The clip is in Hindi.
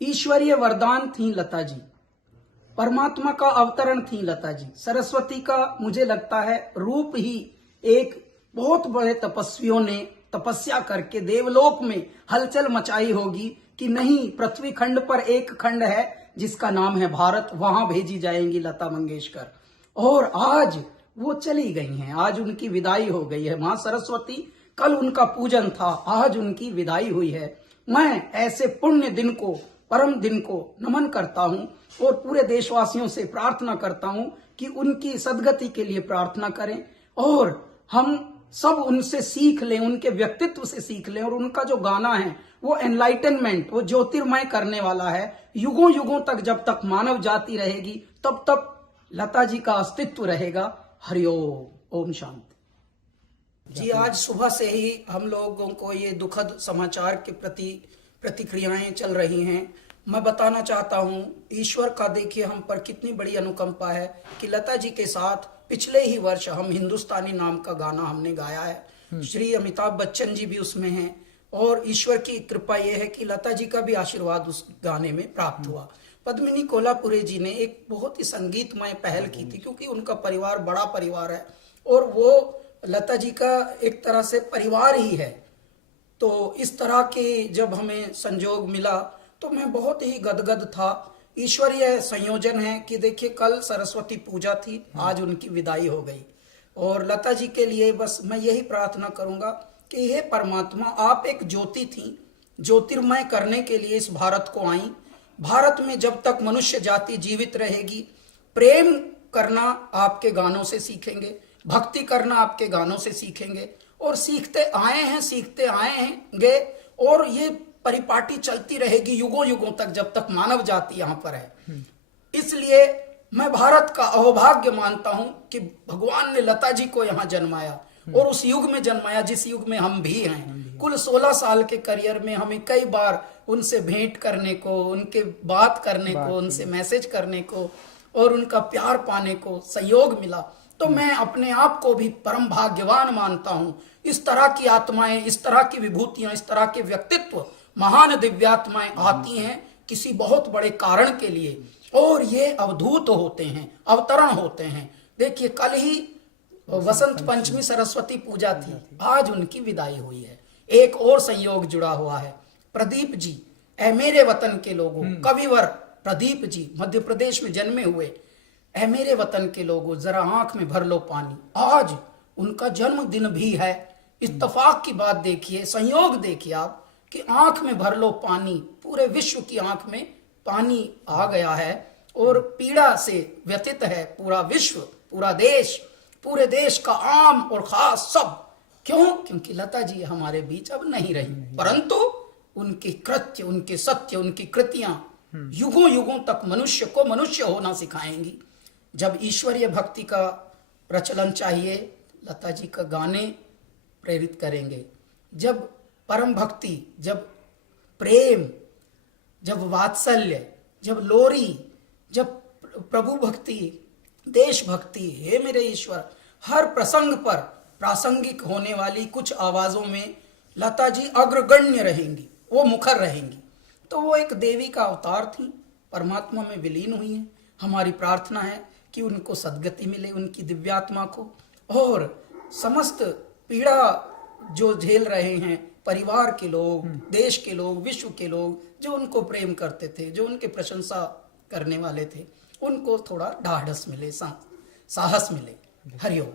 ईश्वरीय वरदान थी लता जी, परमात्मा का अवतरण थी लता जी। सरस्वती का मुझे लगता है रूप ही एक बहुत बड़े तपस्वियों ने तपस्या करके देवलोक में हलचल मचाई होगी कि नहीं, पृथ्वी खंड पर एक खंड है जिसका नाम है भारत, वहां भेजी जाएंगी लता मंगेशकर। और आज वो चली गई हैं, आज उनकी विदाई हो गई है। मां सरस्वती, कल उनका पूजन था, आज उनकी विदाई हुई है। मैं ऐसे पुण्य दिन को, परम दिन को नमन करता हूं और पूरे देशवासियों से प्रार्थना करता हूं कि उनकी सदगति के लिए प्रार्थना करें और हम सब उनसे सीख लें, उनके व्यक्तित्व से सीख लें। और उनका जो गाना है वो एनलाइटनमेंट, वो ज्योतिर्मय करने वाला है। युगों युगों तक, जब तक मानव जाति रहेगी तब तक लता जी का अस्तित्व रहेगा। हरिओम, ओम शांति जी। आज सुबह से ही हम लोगों को ये दुखद समाचार के प्रति प्रतिक्रियाएं चल रही हैं। मैं बताना चाहता हूं, ईश्वर का देखिए हम पर कितनी बड़ी अनुकंपा है कि लता जी के साथ पिछले ही वर्ष हम हिंदुस्तानी नाम का गाना हमने गाया है। श्री अमिताभ बच्चन जी भी उसमें हैं और ईश्वर की कृपा यह है कि लता जी का भी आशीर्वाद उस गाने में प्राप्त हुआ। पद्मिनी कोल्हापुरे जी ने एक बहुत ही संगीतमय पहल की थी, क्योंकि उनका परिवार बड़ा परिवार है और वो लता जी का एक तरह से परिवार ही है। तो इस तरह के जब हमें संजोग मिला तो मैं बहुत ही गदगद था। ईश्वरीय संयोजन है कि देखिए कल सरस्वती पूजा थी, आज उनकी विदाई हो गई। और लता जी के लिए बस मैं यही प्रार्थना करूंगा कि हे परमात्मा, आप एक ज्योति थी, ज्योतिर्मय करने के लिए इस भारत को आई। भारत में जब तक मनुष्य जाति जीवित रहेगी, प्रेम करना आपके गानों से सीखेंगे, भक्ति करना आपके गानों से सीखेंगे और सीखते आए हैं, सीखते आएंगे और ये परिपाटी चलती रहेगी युगों युगों तक, जब तक मानव जाति यहाँ पर है। इसलिए मैं भारत का अहोभाग्य मानता हूं कि भगवान ने लता जी को यहाँ जन्माया और उस युग में जन्माया जिस युग में हम भी हैं। कुल 16 साल के करियर में हमें कई बार उनसे भेंट करने को, उनके बात करने को, उनसे मैसेज करने को और उनका प्यार पाने को सहयोग मिला। तो मैं अपने आप को भी परम भाग्यवान मानता हूं। इस तरह की आत्माएं, इस तरह की विभूतियां, इस तरह के व्यक्तित्व, महान दिव्यात्माएं आती हैं किसी बहुत बड़े कारण के लिए और ये अवधूत होते हैं, अवतरण होते हैं। देखिए कल ही वसंत पंचमी सरस्वती पूजा थी, आज उनकी विदाई हुई है। एक और संयोग जुड़ा हुआ है। प्रदीप जी, ऐ मेरे वतन के लोगों, कविवर प्रदीप जी मध्य प्रदेश में जन्मे हुए। ऐ मेरे वतन के लोगों, जरा आंख में भर लो पानी। आज उनका जन्मदिन भी है। इत्तफाक की बात देखिए, संयोग देखिए आप कि आंख में भर लो पानी, पूरे विश्व की आंख में पानी आ गया है और पीड़ा से व्यथित है पूरा विश्व, पूरा देश, पूरे देश का आम और खास सब। क्यों? क्योंकि लता जी हमारे बीच अब नहीं रही, परंतु उनके कृत्य, उनके सत्य, उनकी कृतियां युगों युगों तक मनुष्य को मनुष्य होना सिखाएंगी। जब ईश्वरीय भक्ति का प्रचलन चाहिए, लता जी का गाने प्रेरित करेंगे। जब परम भक्ति, जब प्रेम, जब वात्सल्य, जब लोरी, जब प्रभु भक्ति, देशभक्ति, हे मेरे ईश्वर, हर प्रसंग पर प्रासंगिक होने वाली कुछ आवाजों में लता जी अग्रगण्य रहेंगी, वो मुखर रहेंगी। तो वो एक देवी का अवतार थी, परमात्मा में विलीन हुई हैं। हमारी प्रार्थना है कि उनको सद्गति मिले, उनकी दिव्यात्मा को, और समस्त पीड़ा जो झेल रहे हैं परिवार के लोग, देश के लोग, विश्व के लोग, जो उनको प्रेम करते थे, जो उनके प्रशंसा करने वाले थे, उनको थोड़ा ढाढ़स मिले, साहस मिले। हरिओम।